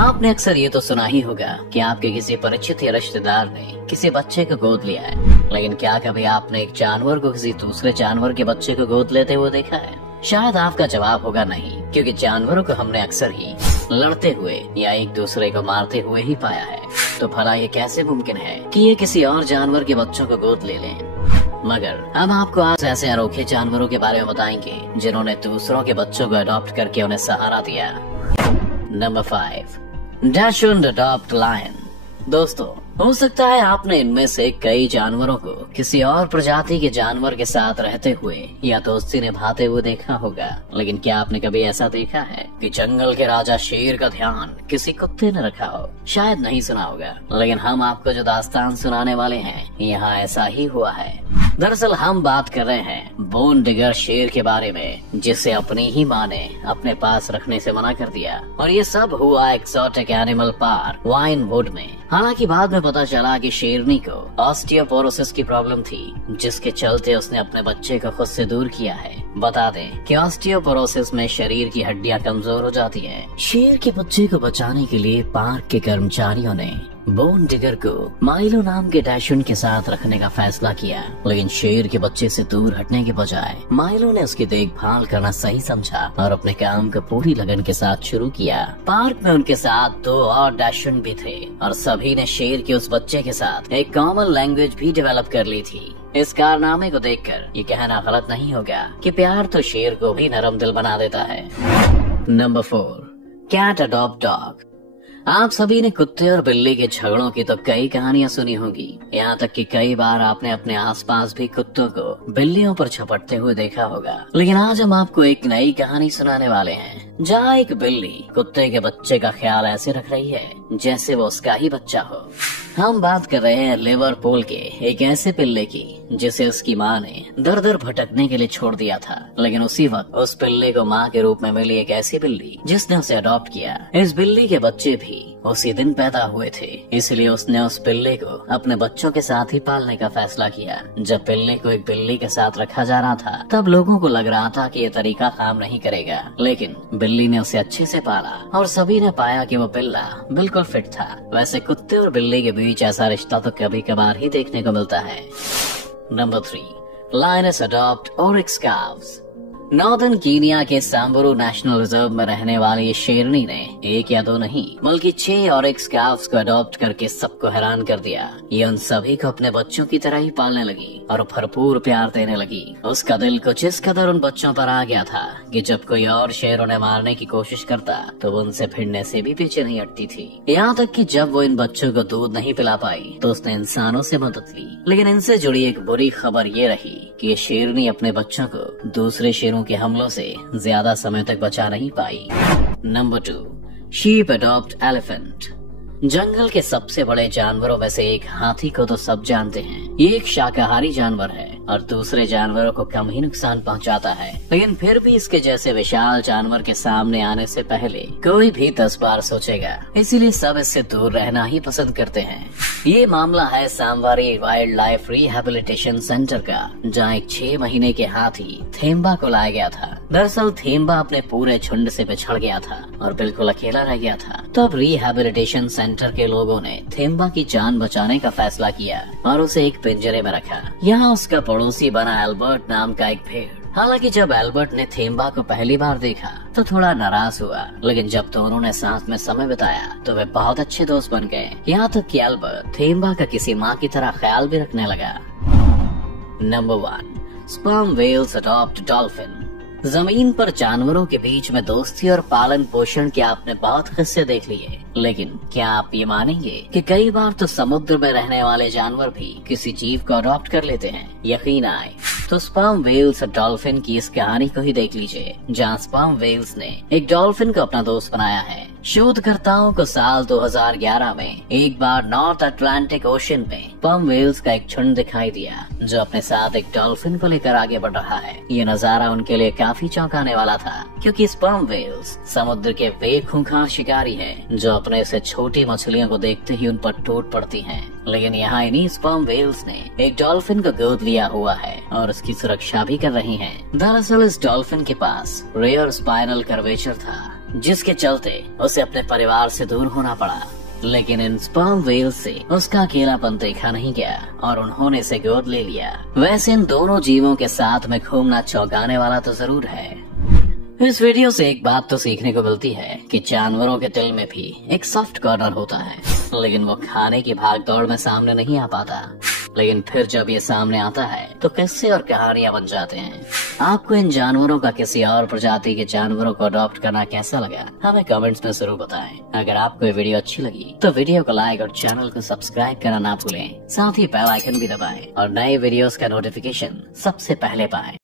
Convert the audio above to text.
आपने अक्सर ये तो सुना ही होगा कि आपके किसी परिचित या रिश्तेदार ने किसी बच्चे को गोद लिया है, लेकिन क्या कभी आपने एक जानवर को किसी दूसरे जानवर के बच्चे को गोद लेते हुए देखा है? शायद आपका जवाब होगा नहीं, क्योंकि जानवरों को हमने अक्सर ही लड़ते हुए या एक दूसरे को मारते हुए ही पाया है। तो भला ये कैसे मुमकिन है कि ये किसी और जानवर के बच्चों को गोद ले लें? मगर हम आपको आज ऐसे अनोखे जानवरों के बारे में बताएंगे जिन्होंने दूसरों के बच्चों को अडॉप्ट करके उन्हें सहारा दिया। Number 5, dachshund adopt lion. दोस्तों, हो सकता है आपने इनमें से कई जानवरों को किसी और प्रजाति के जानवर के साथ रहते हुए या दोस्ती निभाते हुए देखा होगा, लेकिन क्या आपने कभी ऐसा देखा है कि जंगल के राजा शेर का ध्यान किसी कुत्ते ने रखा हो? शायद नहीं सुना होगा, लेकिन हम आपको जो दास्तान सुनाने वाले हैं यहाँ ऐसा ही हुआ है। दरअसल हम बात कर रहे हैं बोन डिगर शेर के बारे में, जिसे अपनी ही माँ ने अपने पास रखने से मना कर दिया, और ये सब हुआ एक्सोटिक एनिमल पार्क वाइनवुड में। हालांकि बाद में पता चला कि शेरनी को ऑस्टियोपोरोसिस की प्रॉब्लम थी, जिसके चलते उसने अपने बच्चे को खुद से दूर किया है। बता दें कि ऑस्टियोपोरोसिस में शरीर की हड्डियां कमजोर हो जाती हैं। शेर के बच्चे को बचाने के लिए पार्क के कर्मचारियों ने बोन डिगर को माइलो नाम के डैशून के साथ रखने का फैसला किया, लेकिन शेर के बच्चे से दूर हटने के बजाय माइलो ने उसकी देखभाल करना सही समझा और अपने काम को पूरी लगन के साथ शुरू किया। पार्क में उनके साथ 2 और डैशून भी थे और सभी ने शेर के उस बच्चे के साथ एक कॉमन लैंग्वेज भी डेवलप कर ली थी। इस कारनामे को देखकर ये कहना गलत नहीं होगा कि प्यार तो शेर को भी नरम दिल बना देता है। Number 4, cat adopt dog. आप सभी ने कुत्ते और बिल्ली के झगड़ों की तो कई कहानियां सुनी होंगी। यहाँ तक कि कई बार आपने अपने आसपास भी कुत्तों को बिल्लियों पर झपटते हुए देखा होगा। लेकिन आज हम आपको एक नई कहानी सुनाने वाले हैं, जहाँ एक बिल्ली कुत्ते के बच्चे का ख्याल ऐसे रख रही है जैसे वो उसका ही बच्चा हो। हम बात कर रहे हैं लिवरपूल के एक ऐसे पिल्ले की जिसे उसकी माँ ने दर दर भटकने के लिए छोड़ दिया था, लेकिन उसी वक्त उस पिल्ले को माँ के रूप में मिली एक ऐसी बिल्ली जिसने उसे अडॉप्ट किया। इस बिल्ली के बच्चे भी उसी दिन पैदा हुए थे, इसलिए उसने उस पिल्ले को अपने बच्चों के साथ ही पालने का फैसला किया। जब पिल्ले को एक बिल्ली के साथ रखा जा रहा था, तब लोगों को लग रहा था कि ये तरीका काम नहीं करेगा, लेकिन बिल्ली ने उसे अच्छे से पाला और सभी ने पाया कि वो पिल्ला बिल्कुल फिट था। वैसे कुत्ते और बिल्ली के बीच ऐसा रिश्ता तो कभी कभार ही देखने को मिलता है। Number 3, lioness adopt oryx calves. Northern Kenya के सांबरू नेशनल रिजर्व में रहने वाली ये शेरनी ने 1 या 2 नहीं बल्कि 6 ओरिक्स काव्स को अडॉप्ट करके सबको हैरान कर दिया। ये उन सभी को अपने बच्चों की तरह ही पालने लगी और भरपूर प्यार देने लगी। उसका दिल कुछ इस कदर उन बच्चों पर आ गया था कि जब कोई और शेर उन्हें मारने की कोशिश करता तो वो उनसे भिड़ने से भी पीछे नहीं हटती थी। यहाँ तक कि जब वो इन बच्चों को दूध नहीं पिला पाई तो उसने इंसानों से मदद ली। लेकिन इनसे जुड़ी एक बुरी खबर ये रही कि ये शेरनी अपने बच्चों को दूसरे शेरों के हमलों से ज्यादा समय तक बचा नहीं पाई। Number 2, sheep adopt elephant. जंगल के सबसे बड़े जानवरों में से एक हाथी को तो सब जानते हैं। ये एक शाकाहारी जानवर है और दूसरे जानवरों को कम ही नुकसान पहुंचाता है, लेकिन फिर भी इसके जैसे विशाल जानवर के सामने आने से पहले कोई भी 10 बार सोचेगा, इसीलिए सब इससे दूर रहना ही पसंद करते हैं। ये मामला है सांवारी वाइल्ड लाइफ रिहेबिलिटेशन सेंटर का, जहाँ एक 6 महीने के हाथी थेम्बा को लाया गया था। दरअसल थेम्बा अपने पूरे झुंड से बिछड़ गया था और बिल्कुल अकेला रह गया था। तब रिहेबिलिटेशन सेंटर के लोगों ने थेम्बा की जान बचाने का फैसला किया और उसे एक पिंजरे में रखा। यहाँ उसका पड़ोसी बना एल्बर्ट नाम का एक भेड़। हालांकि जब एल्बर्ट ने थेम्बा को पहली बार देखा तो थोड़ा नाराज हुआ, लेकिन जब दोनों ने साथ में समय बिताया तो वे बहुत अच्छे दोस्त बन गए। यहाँ तक कि एल्बर्ट थेम्बा का किसी माँ की तरह ख्याल भी रखने लगा। Number 1, sperm whales adopt dolphin. जमीन पर जानवरों के बीच में दोस्ती और पालन पोषण के आपने बहुत किस्से देख लिए, लेकिन क्या आप ये मानेंगे कि कई बार तो समुद्र में रहने वाले जानवर भी किसी जीव को अडॉप्ट कर लेते हैं? यकीन आए तो स्पर्म व्हेल्स और डॉल्फिन की इस कहानी को ही देख लीजिए, जहाँ स्पर्म व्हेल्स ने एक डॉल्फिन को अपना दोस्त बनाया है। शोधकर्ताओं को साल 2011 में एक बार नॉर्थ अटलांटिक ओशन में स्पर्म व्हेल्स का एक झुंड दिखाई दिया जो अपने साथ एक डॉल्फिन को लेकर आगे बढ़ रहा है। ये नजारा उनके लिए काफी चौंकाने वाला था, क्योंकि स्पर्म व्हेल्स समुद्र के वे खूंखार शिकारी हैं जो अपने से छोटी मछलियों को देखते ही उन पर टूट पड़ती हैं। लेकिन यहाँ इन्हीं स्पर्म व्हेल्स ने एक डॉल्फिन को गोद लिया हुआ है और उसकी सुरक्षा भी कर रही हैं। दरअसल इस डॉल्फिन के पास रेयर स्पाइनल कर्वेचर था, जिसके चलते उसे अपने परिवार से दूर होना पड़ा। लेकिन इन स्पर्म व्हेल से उसका अकेलापन देखा नहीं गया और उन्होंने इसे गोद ले लिया। वैसे इन दोनों जीवों के साथ में घूमना चौंकाने वाला तो जरूर है। इस वीडियो से एक बात तो सीखने को मिलती है कि जानवरों के दिल में भी एक सॉफ्ट कॉर्नर होता है, लेकिन वो खाने की भाग दौड़ में सामने नहीं आ पाता। लेकिन फिर जब ये सामने आता है तो किस्से और कहानियां बन जाते हैं। आपको इन जानवरों का किसी और प्रजाति के जानवरों को अडॉप्ट करना कैसा लगा, हमें कमेंट्स में जरूर बताएं। अगर आपको ये वीडियो अच्छी लगी तो वीडियो को लाइक और चैनल को सब्सक्राइब करना ना भूलें। साथ ही बेल आइकन भी दबाएं और नए वीडियोस का नोटिफिकेशन सबसे पहले पाएं।